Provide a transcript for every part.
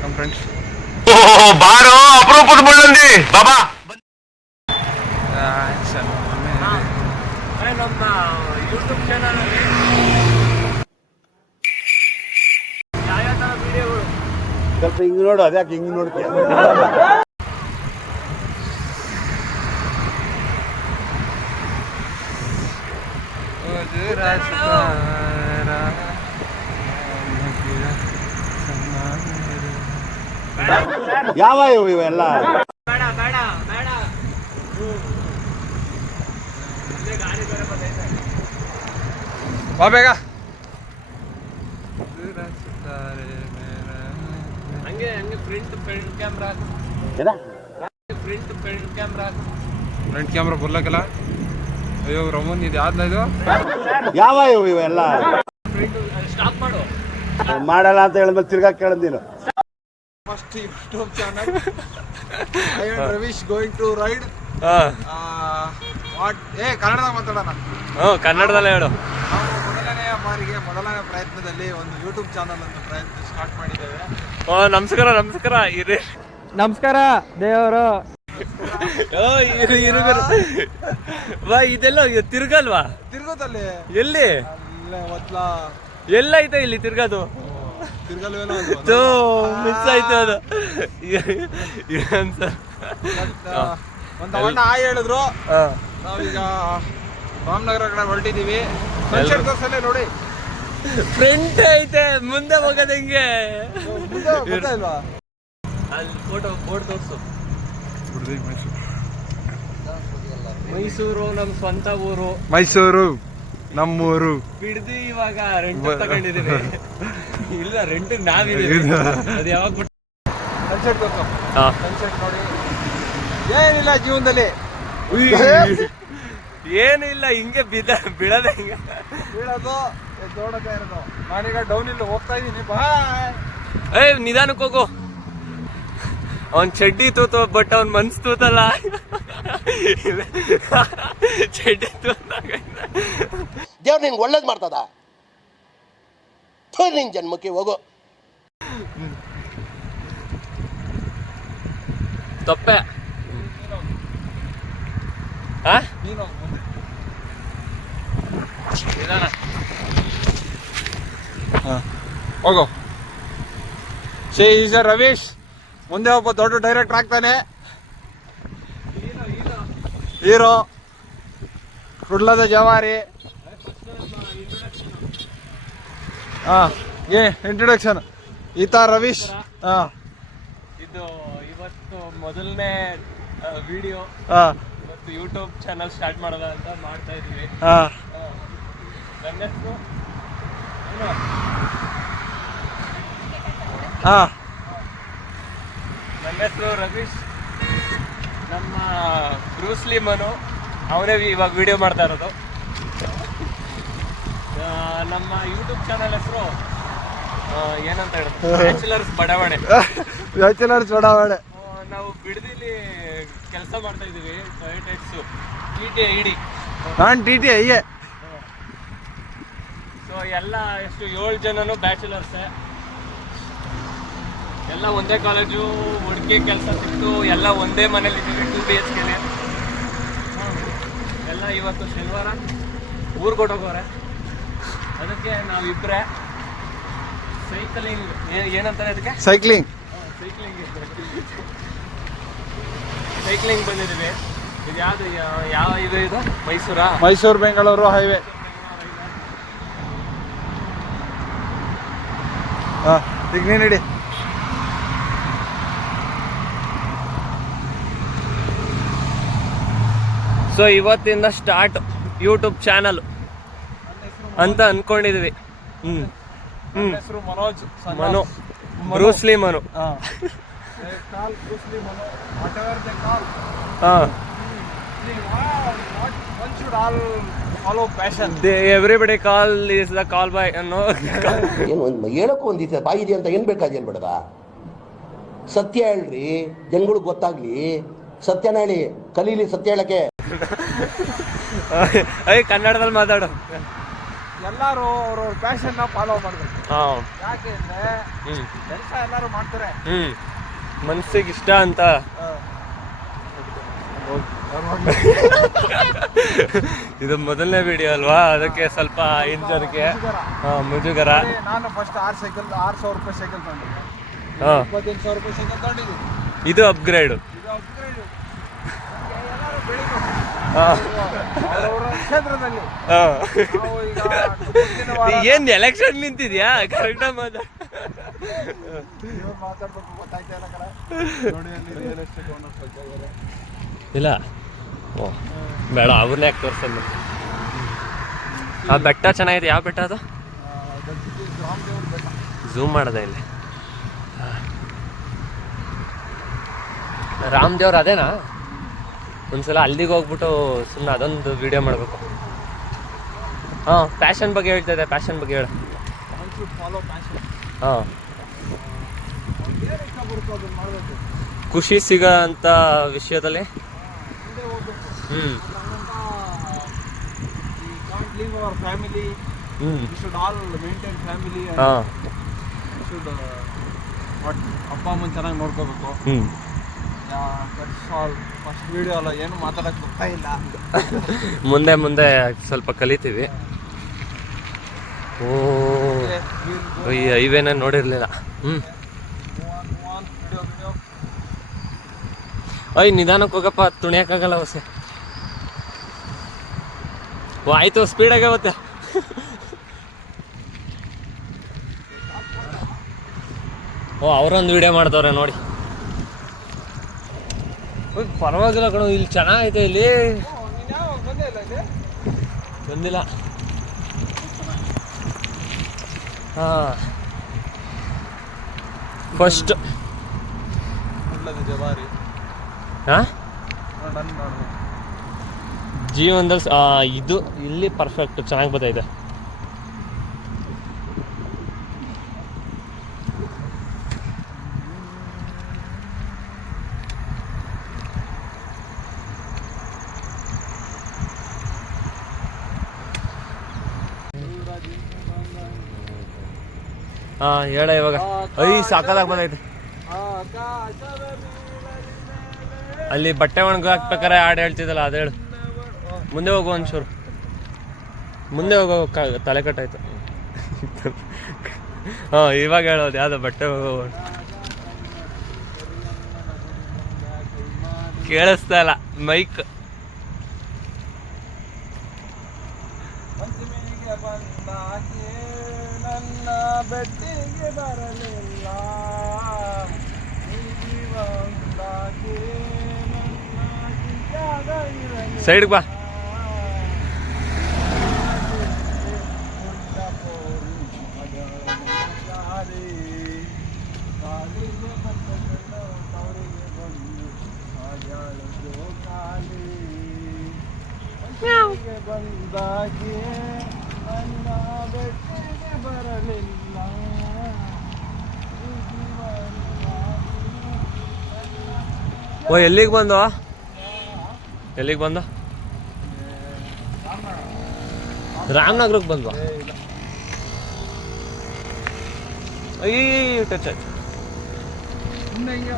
ನಮ್ಮ ಫ್ರೆಂಡ್ಸ್ ಬಾರೋ ಅಪರೂಪದ ಬಳ್ಳಂದಿ ಬಾಬಾ ನಮ್ಮ ಯೂಟ್ಯೂಬ್ ಚಾನಲ್ ಸ್ವಲ್ಪ ಹಿಂಗೆ ನೋಡು, ಅದ್ಯಾಕೆ ಹಿಂಗೆ ನೋಡ್ತೀಯ? ಯಾವ ಇವೆಲ್ಲ ಬಾ ಬೇಗ. ಹಂಗೆ ಫ್ರಂಟ್ ಕ್ಯಾಮ್ರಾ ಬರ್ಲಕ್ಕಲ್ಲ. ಅಯ್ಯೋ ರಮನ್, ಇದು ಯಾವ್ದ ಇದು? ಯಾವ ಇವೆಲ್ಲ ಸ್ಟಾಪ್ ಮಾಡು. ಮಾಡಲ್ಲ ಅಂತ ಹೇಳಿದ್ಮೇಲೆ ತಿರ್ಗಾ ಕೇಳದ್ ನೀನು. First YouTube channel I am Ravish going to ride. What ಕನ್ನಡದಾಗ ಮಾತಾಡೋಣ. ಕನ್ನಡದಲ್ಲೇ ಹೇಳು. ನಾವು ಮೊದಲನೇ ಪ್ರಯತ್ನದಲ್ಲಿ ಒಂದು ಯೂಟ್ಯೂಬ್ ಚಾನಲ್ ಅಂತ ಪ್ರಯತ್ನ ಸ್ಟಾರ್ಟ್ ಮಾಡಿದ್ದೇವೆ. ನಮಸ್ಕಾರ ಇರಿ. ನಮಸ್ಕಾರ ದೇವರು. ಇದೆಲ್ಲ ತಿರ್ಗಲ್ವಾ? ತಿರ್ಗೋದಲ್ಲಿ ಎಲ್ಲಿ ಎಲ್ಲ ಐತೆ ಇಲ್ಲಿ ತಿರ್ಗೋದು? ಮಿಸ್ ಆಯ್ತು ಅದು. ಒಂದು ಅಣ್ಣ ಹೇಳಿದ್ರು. ನಾವೀಗ ರಾಮನಗರ ಕಡೆ ಹೊರಟಿದೀವಿ. ನೋಡಿ ಫ್ರೆಂಟ್ ಐತೆ, ಮುಂದೆ ಹೋಗೋದು ಹೆಂಗೆ? ಇಲ್ವಾ? ಅಲ್ಲಿ ಬೋರ್ಡ್ ತೋರ್ಸು. ಮೈಸೂರು ನಮ್ಮ ಸ್ವಂತ ಊರು. ಮೈಸೂರು ನಮ್ಮೂರು. ಬಿಡ್ದಿ ಇವಾಗ ರೆಂಟ್ ತಗೊಂಡಿದೀವಿ. ಇಲ್ಲ ರೆಂಟ್ ನಾವಿದೀವಿ. ಅದು ಯಾವಾಗ ಬಿಟ್ಟು ಸನ್ಸೆಟ್ ನೋಡಿ. ಏನಿಲ್ಲ ಜೀವನದಲ್ಲಿ, ಏನು ಇಲ್ಲ, ಹಿಂಗೆ ಬಿಡೋದ ಹಿಂಗೆ ಬೀಳೋದು ನೋಡೋದೇ ಇರೋದು. ನಾನೀಗ ಡೌನ್ ಇಲ್ಲಿ ಹೋಗ್ತಾ ಇದ್ದೀನಿ. ಬಾಯ್. ನಿಧಾನಕ್ಕೆ ಹೋಗು. ಅವನ್ ಚಡ್ಡಿ ತೂತು, ಬಟ್ ಅವನ್ ಮನ್ಸ್ ತೂತಲ್ಲ. ಚಡ್ಡಿ ತೂತಾಗ ದೇವ್ರು ನಿನ್ಗೆ ಒಳ್ಳೇದು ಮಾಡ್ತದ. ನಿನ್ ಜನ್ಮಕ್ಕೆ ಹೋಗು. ತಪ್ಪೆ. ನೀನು ಹೋಗೋ. ಈಸ್ ರವೀಶ್ ಮುಂದೆ ಒಬ್ಬ ದೊಡ್ಡ ಡೈರೆಕ್ಟರ್ ಆಗ್ತಾನೆ. ಹೀರೋ ಕುಡ್ಲದ ಜವಾರಿ. ಇಂಟ್ರೊಡಕ್ಷನ್ ಈತ ರವೀಶ್. ಇದು ಇವತ್ತು ಮೊದಲನೇ ವಿಡಿಯೋ. ಇವತ್ತು ಯೂಟ್ಯೂಬ್ ಚಾನಲ್ ಸ್ಟಾರ್ಟ್ ಮಾಡೋದ ಅಂತ ಮಾಡ್ತಾ ಇದೀವಿ. ನನ್ನ ಹೆಸರು ರವೀಶ್. ನಮ್ಮ ಬ್ರೂಸ್ಲಿ ಮನು ಅವನೇ ಇವಾಗ ವಿಡಿಯೋ ಮಾಡ್ತಾ ಇರೋದು. ನಮ್ಮ ಯೂಟ್ಯೂಬ್ ಚಾನಲ್ ಹೆಸರು ಏನಂತ ಹೇಳೋದು? ಬ್ಯಾಚುಲರ್ಸ್ ಬಡಾವಣೆ. ನಾವು ಬಿಡದಿಲಿ ಕೆಲಸ ಮಾಡ್ತಾ ಇದೀವಿ. ಟೊಯೋಟೈಟ್ಸು TTI. ನಾನು TTI. ಸೊ ಎಲ್ಲ ಎಷ್ಟು 7 ಜನನು ಬ್ಯಾಚುಲರ್ಸೇ. ಎಲ್ಲ ಒಂದೇ ಕಾಲೇಜು, ಹುಡುಗಿ ಕೆಲಸ ಸಿಕ್ತು, ಎಲ್ಲ ಒಂದೇ ಮನೇಲಿ ಇದ್ದೀವಿ. 2 BHK. ಎಲ್ಲ ಇವತ್ತು ಶನಿವಾರ ಊರಿಗೆ ಕೊಟ್ಟೋಗೋರೆ. ಅದಕ್ಕೆ ನಾವಿಬ್ಬರೇ ಸೈಕಲಿಂಗ್ ಏನಂತಾರೆ ಅದಕ್ಕೆ? ಸೈಕ್ಲಿಂಗ್ ಬಂದಿದ್ದೀವಿ. ಇದು ಯಾವುದು ಯಾವ ಇದು ಮೈಸೂರು ಬೆಂಗಳೂರು ಹೈವೇ. ಈಗ ನೀನು ಇಡಿ. ಸೊ ಇವತ್ತಿಂದ ಸ್ಟಾರ್ಟ್ ಯೂಟ್ಯೂಬ್ ಚಾನಲ್ ಅಂತ ಅನ್ಕೊಂಡಿದ್ವಿ. ಹೆಸರು Manoj. Bruce Lee Manu. Everybody call is the call by ಅನ್ನೋ. ಏನು ಹೇಳಕ್ಕೂ ಒಂದಿದೆ ಬಾಯಿ ಇದೆ ಅಂತ ಏನ್ ಬೇಕಾದೇನ್ ಬೇಡದ. ಸತ್ಯ ಹೇಳ್ರಿ, ಜನಗಳಿಗೆ ಗೊತ್ತಾಗ್ಲಿ. ಸತ್ಯನ ಹೇಳಿ, ಕಲೀಲಿ ಸತ್ಯ ಹೇಳಕ್ಕೆ. ಕನ್ನಡದಲ್ಲಿ ಮಾತಾಡು. ಎಲ್ಲರೂ ಅವ್ರವ್ರ ಪ್ಯಾಷನ್ನ ಫಾಲೋ ಮಾಡಬೇಕು. ಹಾಂ. ಯಾಕೆ ಅಂದರೆ ಕೆಲಸ ಎಲ್ಲರೂ ಮಾಡ್ತಾರೆ. ಮನಸ್ಸಿಗೆ ಇಷ್ಟ ಅಂತ. ಇದು ಮೊದಲನೇ ವಿಡಿಯೋ ಅಲ್ವಾ, ಅದಕ್ಕೆ ಸ್ವಲ್ಪ ಇಂಜರ್ಗೆ ಮುಜುಗರ. ನಾನು ಫಸ್ಟ್ 6,000 ರೂಪಾಯಿ ಸೈಕಲ್ ತಗೊಂಡಿದ್ದೆ. 28,000 ರೂಪಾಯಿ ಸೈಕಲ್ ತಗೊಂಡಿದ್ದೀನಿ. ಇದು ಅಪ್ಗ್ರೇಡು. ಕ್ಷೇತ್ರದಲ್ಲಿ ಏನ್ ಎಲೆಕ್ಷನ್ ನಿಂತಿದ್ಯಾ? ಕರೆಕ್ಟಾಗಿ ಮಾತಾಡ್ಬೇಕು ಗೊತ್ತಾಯ್ತಾ ಇಲ್ಲ ಕಣ. ನೋಡಿ ಅಲ್ಲಿ ರಿಯಲ್ ಎಸ್ಟೇಟ್ ಓನರ್ ಇಲ್ಲ. ಓ ಬೇಡ, ಅವ್ರನ್ನೇ ಯಾಕೆ ತೋರಿಸಲ್ಲ. ಆ ಬೆಟ್ಟ ಚೆನ್ನಾಗಿದೆ. ಯಾವ ಬೆಟ್ಟ ಅದು? ಝೂಮ್ ಮಾಡಿದೆ ಇಲ್ಲಿ. ರಾಮದೇವ್ರು ಅದೇನಾ? ಒಂದ್ಸಲ ಅಲ್ಲಿಗೆ ಹೋಗ್ಬಿಟ್ಟು ಸುಮ್ಮನೆ ಅದೊಂದು ವಿಡಿಯೋ ಮಾಡಬೇಕು. ಹಾಂ, ಪ್ಯಾಷನ್ ಬಗ್ಗೆ ಹೇಳ್ತಾ ಇದ್ದೆ. ಪ್ಯಾಷನ್ ಬಗ್ಗೆ ಹೇಳು. ಹಾಂ, ಖುಷಿ ಸಿಗೋ ಅಂಥ ವಿಷಯದಲ್ಲಿ family should all maintain family and ಹಾಂ, should ಅಪ್ಪ ಅಮ್ಮನ ಚೆನ್ನಾಗಿ ನೋಡ್ಕೋಬೇಕು. That's all. ಫಸ್ಟ್ ವಿಡಿಯೋ ಅಲ್ಲ, ಏನು ಮಾತಾಡಕ್ಕೆ ಬರ್ತಾ ಇಲ್ಲ. ಮುಂದೆ ಮುಂದೆ ಸ್ವಲ್ಪ ಕಲಿತೀವಿ. ಓ, ಈ ಹೈವೇನ ನೋಡಿರ್ಲಿಲ್ಲ. ಅಯ್ಯ, ನಿಧಾನಕ್ಕೆ ಹೋಗಪ್ಪ, ತುಣಿಯೋಕ್ಕಾಗಲ್ಲ ಹೊಸೆ. ಓ ಆಯ್ತು, ಸ್ಪೀಡಾಗೆ ಮತ್ತೆ. ಓ, ಅವರೊಂದು ವಿಡಿಯೋ ಮಾಡ್ತವ್ರೆ ನೋಡಿ. ಪರವಾಗಿಲ್ಲ ಕಣೋ, ಇಲ್ಲಿ ಚೆನ್ನಾಗೈತೆ. ಇಲ್ಲಿ ಬಂದಿಲ್ಲ. ಹಾಂ, ಫಸ್ಟ್ ಹಾಂ ಜೀವನದಲ್ಲಿ ಇದು ಇಲ್ಲಿ ಪರ್ಫೆಕ್ಟ್ ಚೆನ್ನಾಗಿ ಬರ್ತೈತೆ. ಹಾಂ, ಹೇಳ ಇವಾಗ. ಸಾಕಾದಾಗ ಬಂದೈತೆ. ಅಲ್ಲಿ ಬಟ್ಟೆ ಒಣಗ ಹಾಕ್ಬೇಕಾರೆ ಹಾಡು ಹೇಳ್ತಿದ್ದಲ್ಲ, ಅದು ಹೇಳು. ಮುಂದೆ ಹೋಗೋ ಒಂಚೂರು ಮುಂದೆ ಹೋಗೋ. ತಲೆ ಕಟ್ಟಾಯ್ತು. ಹಾಂ, ಇವಾಗ ಹೇಳೋದು ಯಾವ್ದು ಬಟ್ಟೆ ಹೋಗೋ. ಕೇಳಿಸ್ತಾ ಇಲ್ಲ ಮೈಕ್. ನನ್ನ ಬೆಟ್ಟಿಗೆ ಬರಲಿಲ್ಲ ಸೈಡ್ಗೆ ಬಾ. ಬಂದಾಗೆ ನನ್ನ ಬೆಟ್ಟಿಗೆ ಬರಲಿಲ್ಲ. ಓ, ಎಲ್ಲಿಗೆ ಬಂದು? ಎಲ್ಲಿಗೆ ಬಂದು? ರಾಮನಗರಕ್ಕೆ ಬಂದ್ವಾ? ಅಯ್ಯ, ಟಚ್ ಆಯ್ತು. ಸುಮ್ಮನೆ ಹಿಂಗೆ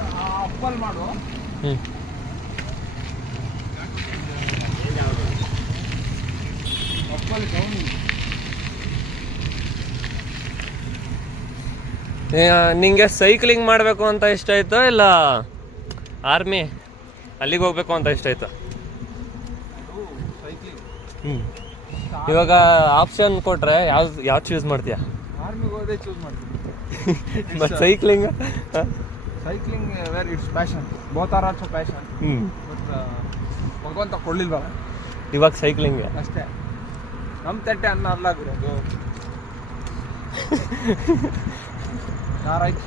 ಅಪ್ಪಲ್ ಮಾಡು. ಅಪ್ಪಲ್ ಡೌನ್. ನಿಂಗೆ ಸೈಕ್ಲಿಂಗ್ ಮಾಡಬೇಕು ಅಂತ ಇಷ್ಟ ಆಯ್ತು, ಇಲ್ಲ ಆರ್ಮಿ ಅಲ್ಲಿಗೆ ಹೋಗ್ಬೇಕು ಅಂತ ಇಷ್ಟ ಆಯ್ತು? ಇವಾಗ ಆಪ್ಷನ್ ಕೊಟ್ರೆ ಯಾವ್ದು ಚೂಸ್ ಮಾಡ್ತೀಯಾ? ಆರ್ಮಿಗೆ ಹೋದೇ ಚೂಸ್ ಮಾಡ್ತೀನಿ. ಮತ್ತು cycling? Cycling where it's passion. Both are also passion. But ಭಗವಂತ ಕೊಡ್ಲಿಲ್ವಲ್ಲ, ಇವಾಗ ಸೈಕ್ಲಿಂಗ್ ಅಷ್ಟೇ. ನಮ್ಮ ತಟ್ಟೆ ಅನ್ನ ಅಲ್ಲ ಗುರೋದು. ಯಾರಾಯ್ತು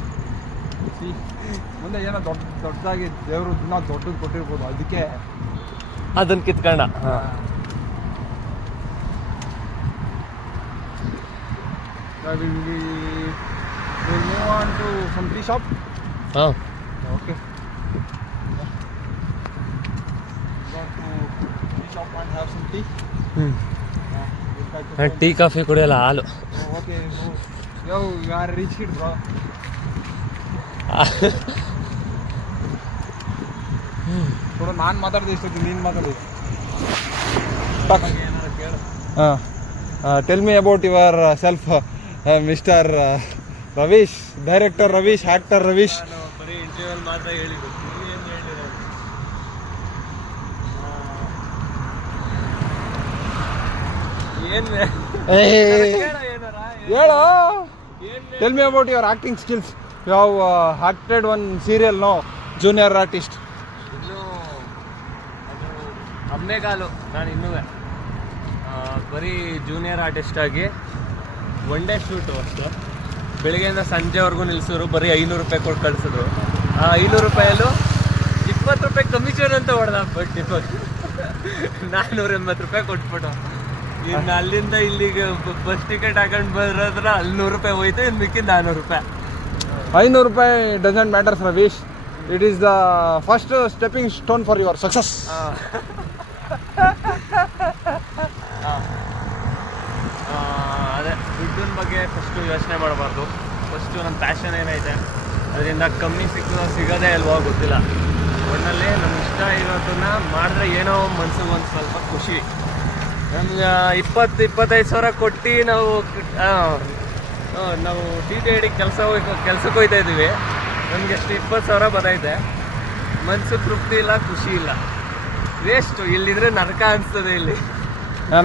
ಮುಂದೆ ಏನೋ ದೊಡ್ಡದಾಗಿ ದೇವರು ದಿನ ದೊಡ್ಡದು ಕೊಟ್ಟಿರ್ಬೋದು, ಅದಕ್ಕೆ ಅದನ್ನ ಕಿತ್ಕೊಂಡ. We'll move on to some tea shop. ಹಾಂ, Okay. Go to tea shop and have some tea. We'll ಬೇಕಾಯ್ತು. ನಾನು ಟೀ ಕಾಫಿ ಕುಡಿಯಲ್ಲ, ಹಾಲು. Okay yo you are rich kid bro. ನೋಡು ನಾನು ಮಾತಾಡ್ದೆ ಇಷ್ಟೊತ್ತಿಗೆ ನೀನು ಮಾತಾಡಿದ್ದು. Tell me about yourself mister Ravish, director Ravish, actor Ravish. ಬರೀ ಇಂಟರ್ವ್ಯೂಲ್ ಮಾತ್ರ ಹೇಳಿದ್ದು, ಏನು ಹೇಳಿರೋದು. ಹೇಳು, tell me about your acting skills. You have acted one serial no, junior artist. ಇನ್ನೂ ಅದು ಅಮ್ಮೆಗಾಲು. ನಾನು ಇನ್ನೂ ಬರೀ ಜೂನಿಯರ್ ಆರ್ಟಿಸ್ಟ್ ಆಗಿ ಒನ್ ಡೇ ಶೂಟು ಅಷ್ಟು. ಬೆಳಿಗ್ಗೆಯಿಂದ ಸಂಜೆವರೆಗೂ ನಿಲ್ಲಿಸೋರು, ಬರೀ 500 ರೂಪಾಯಿ ಕೊಟ್ಟು ಕಳಿಸಿದ್ರು. ಆ 500 ರೂಪಾಯಲ್ಲೂ 20 ರೂಪಾಯಿ ಕಮಿಷನ್ ಅಂತ ಹೊಡೆದ. ಬಟ್ 480 ರೂಪಾಯಿ ಕೊಟ್ಬಿಟ್ಟು ಇನ್ನು ಅಲ್ಲಿಂದ ಇಲ್ಲಿಗೆ ಬಸ್ ಟಿಕೆಟ್ ಹಾಕೊಂಡು ಬರೋದ್ರ ಅಲ್ಲಿ 100 ರೂಪಾಯಿ ಹೋಯ್ತು, ಇನ್ನು ಮಿಕ್ಕಿದ 400 ರೂಪಾಯಿ. 500 ರೂಪಾಯಿ doesn't matters Ravish. It is the first stepping stone for your success. ಅದೇ ದುಡ್ಡಿನ ಬಗ್ಗೆ ಫಸ್ಟು ಯೋಚನೆ ಮಾಡಬಾರ್ದು. ಫಸ್ಟು ನನ್ನ ಪ್ಯಾಷನ್ ಏನೈತೆ ಅದರಿಂದ ಕಮ್ಮಿ ಸಿಗೋದೇ ಅಲ್ವೋ ಗೊತ್ತಿಲ್ಲ. ಒಟ್ಟಿನಲ್ಲಿ ನಮ್ಗೆ ಇಷ್ಟ ಇವತ್ತನ್ನ ಮಾಡಿದ್ರೆ ಏನೋ ಮನ್ಸಿಗೆ ಒಂದು ಸ್ವಲ್ಪ ಖುಷಿ. ನಮ್ಗೆ 20-25 ಸಾವಿರ ಕೊಟ್ಟು ನಾವು ಟಿ ಟಿ ಐಡಿಗೆ ಕೆಲ್ಸಕ್ಕೆ ಹೋಗ್ತಾ ಇದ್ದೀವಿ. ನಮಗೆ ಎಷ್ಟು 20 ಸಾವಿರ ಬರೈತೆ, ಮನ್ಸಿಗೆ ತೃಪ್ತಿ ಇಲ್ಲ, ಖುಷಿ ಇಲ್ಲ, ವೇಸ್ಟು. ಇಲ್ಲಿದ್ರೆ ನರಕ ಅನಿಸ್ತದೆ ಇಲ್ಲಿ.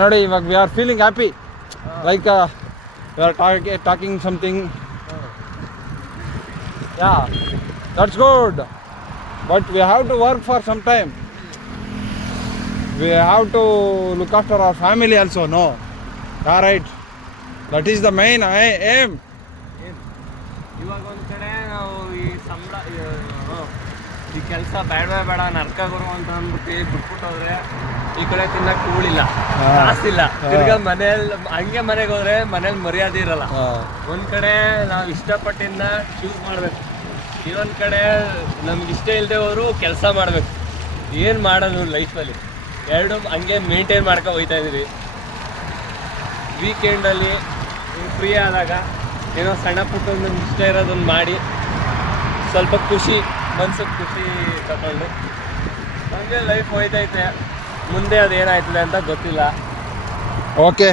ನೋಡಿ ಇವಾಗ we are feeling happy, like we are talking something. Yeah, that's good. But we have to work for some time. We have to look after our family also. No, right, that is the main aim. ಇವಾಗ ಒಂದು ಕಡೆ ನಾವು ಈ ಸಂಬಳ ಈ ಕೆಲಸ ಬೇಡ ನರ್ಕ ಗುರು ಅಂತ ಅಂದ್ಬಿಟ್ಟು ಬಿಟ್ಬಿಟ್ಟೋದ್ರೆ ಈ ಕಡೆ ತಿನ್ನಕ್ಕೆ ಕೂಳಿಲ್ಲ, ಕಾಸಿಲ್ಲ. ತಿರ್ಗಾ ಹಂಗೆ ಮನೆಗೆ ಹೋದ್ರೆ ಮನೇಲಿ ಮರ್ಯಾದೆ ಇರಲ್ಲ. ಒಂದ್ ಕಡೆ ನಾವು ಇಷ್ಟಪಟ್ಟಿಂದ ಚೂಸ್ ಮಾಡ್ಬೇಕು, ಇನ್ನೊಂದ್ ಕಡೆ ನಮ್ಗೆ ಇಷ್ಟ ಇಲ್ಲದೆ ಹೋದ್ರು ಕೆಲಸ ಮಾಡ್ಬೇಕು. ಏನು ಮಾಡೋದು ಲೈಫಲ್ಲಿ, ಎರಡು ಹಂಗೆ ಮೇಂಟೈನ್ ಮಾಡ್ಕೊ ಹೋಗ್ತಾ ಇದೀವಿ. ವೀಕೆಂಡಲ್ಲಿ ಫ್ರೀ ಆದಾಗ ಏನೋ ಸಣ್ಣ ಪುಟ್ಟ ಒಂದು ಇಷ್ಟ ಇರೋದನ್ನು ಮಾಡಿ ಸ್ವಲ್ಪ ಖುಷಿ, ಮನ್ಸಿಗೆ ಖುಷಿ ತಗೊಂಡು ಹಂಗೆ ಲೈಫ್ ಹೋಯ್ತೈತೆ. ಮುಂದೆ ಅದೇನಾಯ್ತದೆ ಅಂತ ಗೊತ್ತಿಲ್ಲ. ಓಕೆ.